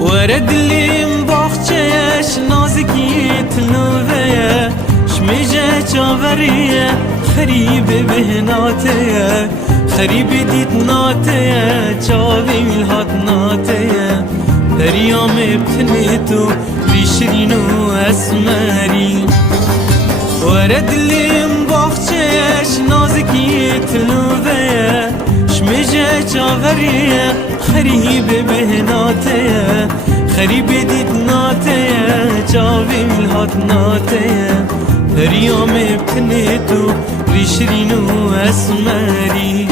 ورد لیم باخچهش نازکی تنوه شمیجه چاوریه خریب بهناته خریب دیت ناته چاوی میلهات ناته پریام ابتنی تو بیشرین و اسمری ورد لیم باخچهش نازکی تنوه شمیجه چاوریه خریب بهناته خریب دیت ناته چاوی میلهات ناته پریام ابتنی تو بیشرین و اسمری